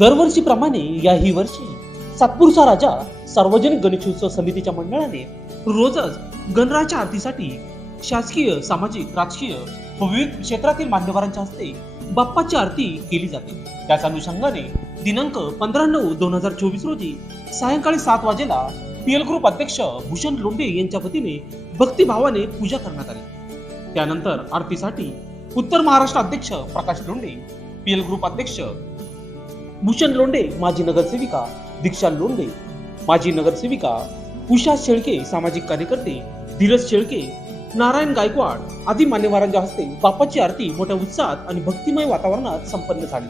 दरवर्षीप्रमाणे याही वर्षी सातपूरचा राजा सार्वजनिक गणेशोत्सव समितीच्या मंडळाने रोजच गणरायाच्या आरतीसाठी शासकीय सामाजिक राजकीय व विविध क्षेत्रातील मान्यवरांच्या हस्ते बाप्पाची आरती केली जाते. त्याच अनुषंगाने दिनांक पंधरा नऊ दोन हजार चोवीस रोजी सायंकाळी सात वाजेला पीएल ग्रुप अध्यक्ष भूषण लोंढे यांच्या वतीने भक्तिभावाने पूजा करण्यात आली. त्यानंतर आरतीसाठी उत्तर महाराष्ट्र अध्यक्ष प्रकाश लोंढे पीएल ग्रुप अध्यक्ष भूषण लोंडे माजी नगरसेविका दीक्षा लोंडे माजी नगरसेविका उषा शेळके सामाजिक कार्यकर्ते धीरज शेळके नारायण गायकवाड आदी मान्यवरांच्या हस्ते बापाची आरती मोठ्या उत्साहात आणि भक्तिमय वातावरणात संपन्न झाली.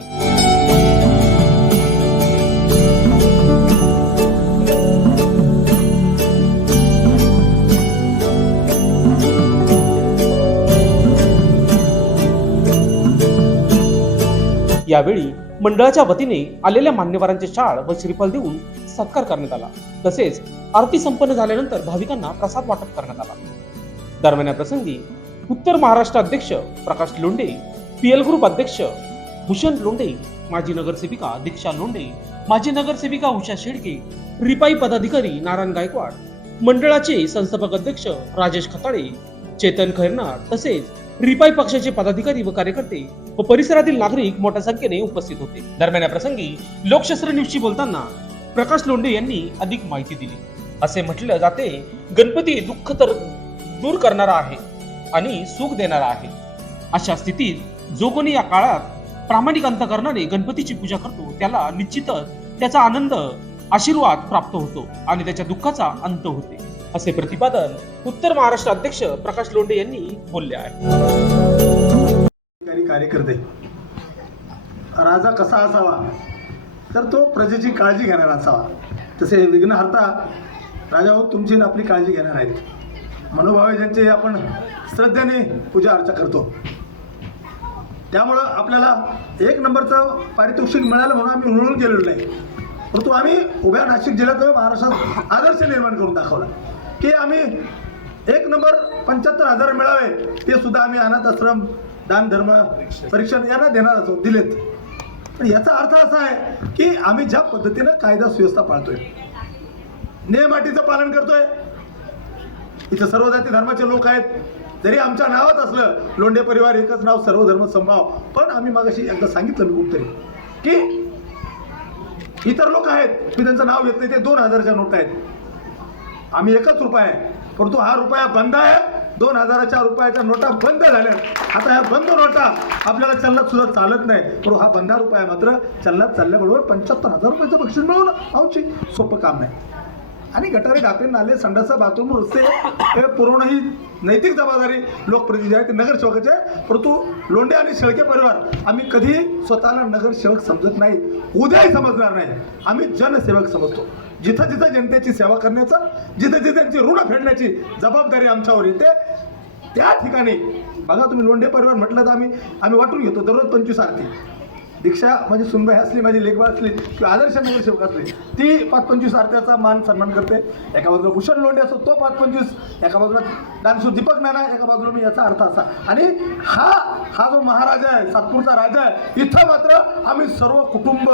यावेळी मंडळाच्या वतीने आलेल्या मान्यवरांचे शाळ व श्रीफल देऊन सत्कार करण्यात आला. तसेच आरती संपन्न झाल्यानंतर भाविकांना प्रसाद वाटप करण्यात आला. दरम्यान या प्रसंगी उत्तर महाराष्ट्र अध्यक्ष प्रकाश लोंढे पीएल ग्रुप अध्यक्ष भूषण लोंढे माजी नगरसेविका दीक्षा लोंढे माजी नगरसेविका उषा शेडके रिपाई पदाधिकारी नारायण गायकवाड मंडळाचे संस्थापक अध्यक्ष राजेश खताळे चेतन खैरनार तसेच रिपाई पक्षाचे पदाधिकारी व कार्यकर्ते व परिसरातील नागरिक मोठ्या संख्येने उपस्थित होते. दरम्यान या प्रसंगी लोकशास्त्र न्यूजशी बोलताना प्रकाश लोंढे यांनी अधिक माहिती दिली. असे म्हटलं जाते गणपती दुःख तर दूर करणारा आहे आणि सुख देणारा आहे. अशा स्थितीत जो कोणी या काळात प्रामाणिक अंतकरणाने गणपतीची पूजा करतो त्याला निश्चितच त्याचा आनंद आशीर्वाद प्राप्त होतो आणि त्याच्या दुःखाचा अंत होते. असे प्रतिपादन उत्तर महाराष्ट्र अध्यक्ष प्रकाश लोंढे यांनी बोलले आहे. कार्यकर्ते राजा कसा असावा तर तो प्रजेची काळजी घेणारा असावा. तसे विघ्नहर्ता राजा हो तुमची आणि आपली काळजी घेणार आहेत. मनोभावे ज्यांचे आपण श्रद्धेने पूजा अर्चा करतो. त्यामुळं आपल्याला एक नंबरचं पारितोषिक मिळालं म्हणून आम्ही हुळून गेलेलो नाही. परंतु आम्ही उभ्या नाशिक जिल्ह्यात महाराष्ट्रात आदर्श निर्माण करून दाखवला. की आम्ही एक नंबर पंच्याहत्तर हजार मिळावे ते सुद्धा आम्ही अनाथ आश्रम दान धर्म परीक्षण यांना देणार असो दिलेत. पण याचा अर्थ असा आहे की आम्ही ज्या पद्धतीनं कायदा सुव्यवस्था पाळतोय नियमाटीचं पालन करतोय इथं सर्व जाती धर्माचे लोक आहेत. जरी आमच्या नावात असलं लोंढे परिवार एकच नाव सर्व धर्म संभाव पण आम्ही मागाशी एकदा सांगितलं मी कुठतरी की इतर लोक आहेत मी त्यांचं नाव घेत नाही ते दोन हजारच्या नोट आहेत. आम्ही एकच रुपया आहे. परंतु हा रुपया बंद आहे. दोन हजाराच्या रुपयाच्या नोटा बंद झाल्या. आता ह्या बंद नोटा आपल्याला चलनात सुद्धा चालत नाही पण हा बंधा रुपया मात्र चलनात चालल्याबरोबर पंच्याहत्तर हजार रुपयाचं बक्षीस मिळवलं आमची सोपं काम नाही. आणि गटारे डाके नाले संडासा बाथरूम रस्ते हे पुरवणं ही नैतिक जबाबदारी लोकप्रतिनिधी आहे ते नगरसेवकाची. आहे परंतु लोंढे आणि शेळके परिवार आम्ही कधी स्वतःला नगरसेवक समजत नाही. उद्याही समजणार नाही. आम्ही जनसेवक समजतो. जिथं जिथं जनतेची सेवा करण्याचं जिथं जिथे त्यांची ऋण फेडण्याची जबाबदारी आमच्यावर येते त्या ठिकाणी. बघा तुम्ही लोंढे परिवार म्हटलं तर आम्ही आम्ही वाटून घेतो दररोज पंचवीस आरती. दीक्षा माझी सुनबाई असली माझी लेखबा असली किंवा आदर्श नगरसेवक असली ती पाच पंचवीस आरत्याचा मान सन्मान करते. एका बाजूला भूषण लोंढे असतो तो पाच पंचवीस एका बाजूला दानशूर दीपक नाना एका बाजूला मी याचा अर्थ असा. आणि हा हा जो महाराजा आहे सातपूरचा राजा आहे इथं मात्र आम्ही सर्व कुटुंब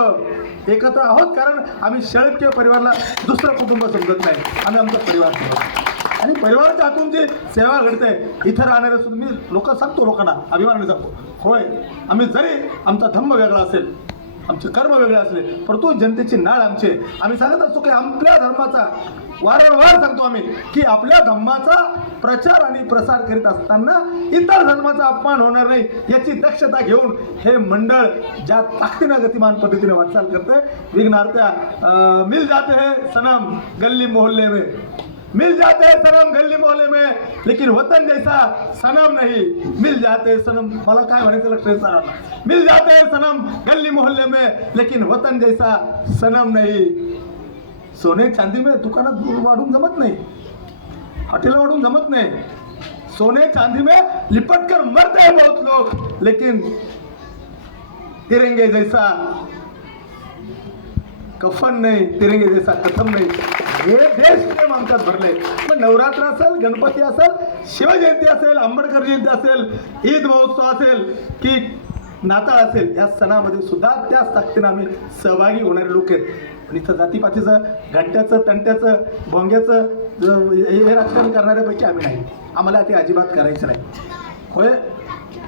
एकत्र आहोत कारण आम्ही शेळके परिवारला दुसरं कुटुंब समजत नाही. आम्ही आमचा परिवार समजतो आणि परिवाराच्या हातून जी सेवा घडते इथं राहणारे सुद्धा मी लोक सांगतो लोकांना अभिमानाने सांगतो होय आम्ही जरी आमचा धम्म वेगळा असेल आमचे कर्म वेगळे असले परंतु जनतेची नाळ आमची आहे. आम्ही सांगत असतो की आपल्या धर्माचा वारंवार सांगतो आम्ही की आपल्या धर्माचा प्रचार आणि प्रसार करीत असताना इतर धर्माचा अपमान होणार नाही याची दक्षता घेऊन हे मंडळ ज्या ताकदीनं गतिमान पद्धतीने वाटचाल करतंय विघ्नार्थ्या मिल जाते हे सनम गल्ली मोहल्ले में मिल जाते हैं सनम गली मोहल्ले में लेकिन वतन जैसा सनम नहीं। मिल जाते हैं सनम मला काय म्हणायचं लक्ष येत मिल जाते हैं सनम गली मोहल्ले में लेकिन वतन जैसा सनम नहीं। सोने चांदी में दुकानात दूर वाढून जमत नाही. हॉटेल वाढून जमत नाही. सोने चांदी में लिपट कर मरते हैं बहुत लोग लेकिन तिरंगे जैसा कफन नहीं तिरंगे जैसा कथम नहीं। हे देश प्रेम आमच्यात भरले. मग नवरात्र असेल गणपती असेल शिवजयंती असेल आंबेडकर जयंती असेल ईद महोत्सव असेल की नाताळ असेल या सणामध्ये सुद्धा त्याच ताकदीनं आम्ही सहभागी होणारे लोक आहेत. पण इथं जातीपातीचं घट्ट्याचं तंट्याचं भोंग्याचं हे हे राजकारण करणाऱ्यापैकी आम्ही नाही. आम्हाला ते अजिबात करायचं नाही. होय?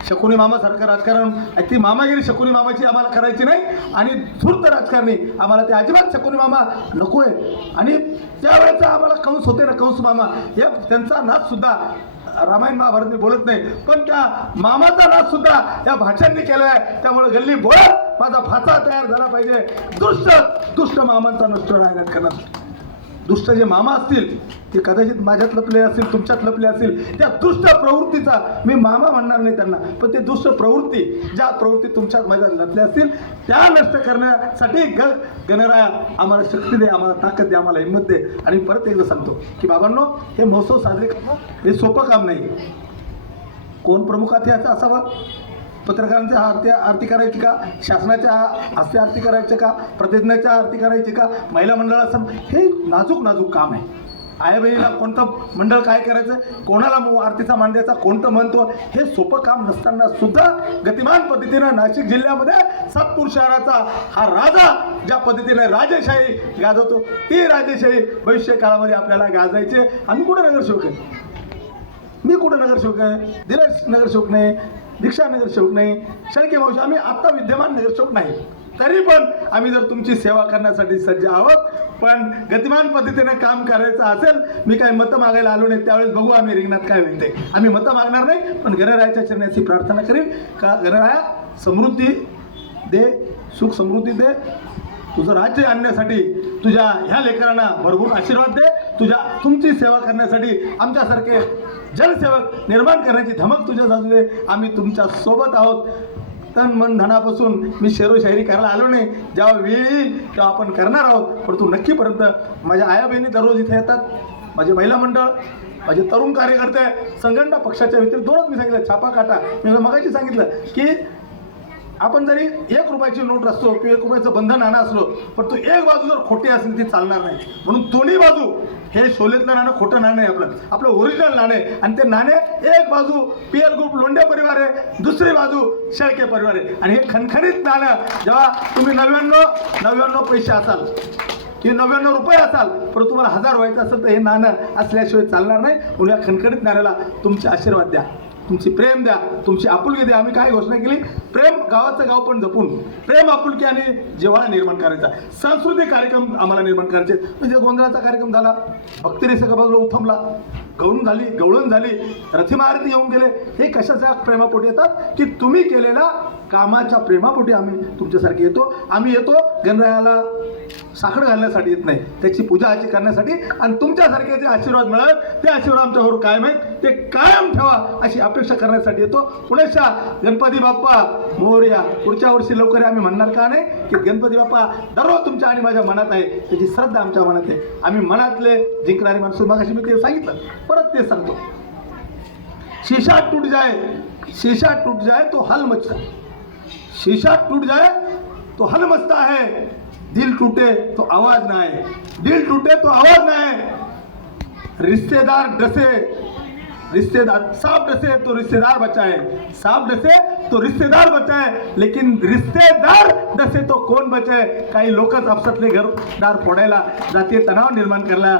शकुनी मामासारखं राजकारण ती मामागिरी शकुनी मामाची आम्हाला करायची नाही आणि धूर्त राजकारणी आम्हाला ते अजिबात शकुनी मामा नको आहे आणि त्यावेळेचा आम्हाला कंस होते ना कंस मामा हे त्यांचा नाच सुद्धा रामायण महाभारत मी बोलत नाही. पण त्या मामाचा नाच सुद्धा या भाषांनी केला आहे त्यामुळे गल्ली बोलत माझा फाचा तयार झाला पाहिजे. दुष्ट दुष्ट मामांचा नष्ट राहण्यात करणार. दुष्ट जे मामा असतील ते कदाचित माझ्यात लपले असतील तुमच्यात लपले असतील त्या दुष्ट प्रवृत्तीचा मी मामा म्हणणार नाही त्यांना. पण ते दुष्ट प्रवृत्ती ज्या प्रवृत्ती तुमच्यात माझ्यात लपल्या असतील त्या नष्ट करण्यासाठी ग गणराया आम्हाला शक्ती दे आम्हाला ताकद दे आम्हाला हिंमत दे. आणि परत एकदा सांगतो की बाबांनो हे महोत्सव साजरे करणं हे सोपं काम नाही. कोण प्रमुख अतिथी असावं? पत्रकारांच्या आरती आरती करायची का? शासनाच्या हस्ते आरती करायची का? प्रतिज्ञाच्या आरती करायची का? महिला मंडळाचं हे नाजूक नाजूक काम आहे. आई बहिणीला कोणतं मंडळ काय करायचं? कोणाला आरतीचा मान द्यायचा? कोणतं म्हणतो हे सोपं काम नसताना सुद्धा गतिमान पद्धतीनं नाशिक जिल्ह्यामध्ये सातपूर शहराचा हा राजा ज्या पद्धतीने राजेशाही गाजवतो ती राजेशाही भविष्य काळामध्ये आपल्याला गाजायचे. आम्ही कुठं नगरसेवक आहे? मी कुठं नगरसेवक आहे? दिलेश नगरसेवक नाही. दीक्षा नगरसेवक नाही शणके मावशी आम्ही आत्ता विद्यमान नगरसेवक नाही. तरी पण आम्ही जर तुमची सेवा करण्यासाठी सज्ज आहोत पण गतिमान पद्धतीने काम करायचं असेल मी काही मतं मागायला आलो नाही त्यावेळेस बघू आम्ही रिंगणात काय मिळते आम्ही मतं मागणार नाही पण गणरायाच्या चरणाची प्रार्थना करीन. का गणराया समृद्धी दे सुख समृद्धी दे. तुझं राज्य आणण्यासाठी तुझ्या ह्या लेकरांना भरभरून आशीर्वाद दे. तुझ्या तुमची सेवा करण्यासाठी आमच्यासारखे जनसेवक निर्माण करण्याची धमक तुझ्या साजले आम्ही तुमच्यासोबत आहोत. तन मन धनापासून मी शेरो शायरी करायला आलो नाही. जेव्हा वेळ येईल तेव्हा आपण करणार आहोत. परंतु नक्कीपर्यंत माझ्या आया बहिणी दररोज इथे येतात. माझे महिला मंडळ माझे तरुण कार्यकर्ते संघटना पक्षाच्या व्यतिरिक्त दोनच मी सांगितलं. छापा काटा. मी मगाशी सांगितलं की आपण जरी एक रुपयाची नोट असतो किंवा एक रुपयाचं बंधन नाणं असलो पण तो एक बाजू जर खोटी असेल ती चालणार नाही. म्हणून दोन्ही बाजू हे शोलेतलं नाणं खोटं नाणं आहे आपलं. आपलं ओरिजिनल नाणं आहे. आणि ते नाणे एक बाजू पी एल ग्रुप लोंढे परिवार आहे दुसरी बाजू शेळके परिवार आहे. आणि हे खणखणीत नाणं जेव्हा तुम्ही नव्याण्णव नव्याण्णव पैसे असाल की नव्याण्णव रुपये असाल पण तुम्हाला हजार व्हायचं असेल तर हे नाणं असल्याशिवाय चालणार नाही. म्हणून या खणखणीत नाण्याला तुमचे आशीर्वाद द्या. तुमची प्रेम द्या तुमची आपुलकी द्या. आम्ही काय घोषणा केली. प्रेम गावाचं गाव पण जपून. प्रेम आपुलकी आणि जेवाळा निर्माण करायचा. सांस्कृतिक कार्यक्रम आम्हाला निर्माण करायचे. म्हणजे गोंधळाचा कार्यक्रम झाला. भक्तीने सगळं बाजूला उथमला गवळून झाली गवळण झाली. रथिमारती येऊन गेले. हे कशाच्या प्रेमापोटी येतात? की तुम्ही केलेल्या कामाच्या प्रेमापोटी आम्ही तुमच्यासारखे येतो. आम्ही येतो गणरायाला साखर घालण्यासाठी येत नाही. त्याची पूजा अशी करण्यासाठी आणि तुमच्यासारखे जे आशीर्वाद मिळत ते आशीर्वाद आमच्यावर कायम आहेत. ते कायम ठेवा अशी अपेक्षा करण्यासाठी येतो. पुण्याच्या गणपती बाप्पा मोर्या पुढच्या वर्षी लवकर आम्ही म्हणणार का नाही? की गणपती बाप्पा दररोज तुमच्या आणि माझ्या मनात आहे. त्याची श्रद्धा आमच्या मनात आहे. आम्ही मनातले जिंकणारी माणसं मग मी ते सांगितलं. परत ते सांगतो. शीशा टूट जाय शीशा टूट जाय तो हल मचता शीशा टूट जाए तो हल मचता है दिल टूटे तो आवाज ना आए। दिल टूटे तो आवाज ना आए। रिश्तेदार डसे रिश्तेदार सांप डसे तो रिश्तेदार बचाए। सांप डसे तो रिश्तेदार बचाए लेकिन रिश्तेदार डसे तो कोण बचाए? काही लोकच आपसातले घरदार फोडायला जातीय तणाव निर्माण करायला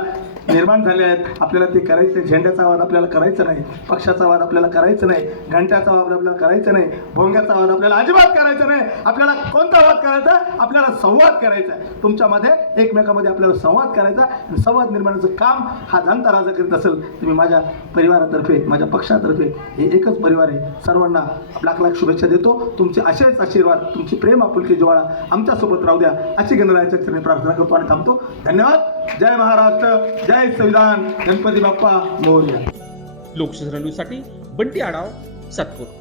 निर्माण झाले आहेत. आपल्याला ते करायचं झेंड्याचा आवाज आपल्याला करायचा नाही. पक्षाचा आवाज आपल्याला करायचा नाही. घंट्याचा आवाज आपल्याला करायचा नाही. भोंग्याचा आवाज आपल्याला अजिबात करायचा नाही. आपल्याला कोणता आवाज करायचा? आपल्याला संवाद करायचा आहे. तुमच्यामध्ये एकमेकामध्ये आपल्याला संवाद करायचा आणि संवाद निर्माणाचं काम हा जनता राजा करीत असेल तुम्ही माझ्या परिवारातर्फे माझ्या पक्षातर्फे हे एकच परिवार आहे. सर्वांना लाख लाख शुभेच्छा देतो. तुमचे असेच आशीर्वाद तुमची प्रेम आपुलकी ज्वाळा आमच्यासोबत राहू द्या. अशी गणरायाच्या चरणी प्रार्थना करतो आणि थांबतो. धन्यवाद. जय महाराष्ट्र जय संविधान. गणपती बाप्पा मोर्या. लोकशाही बंटी आढाव सातपूर.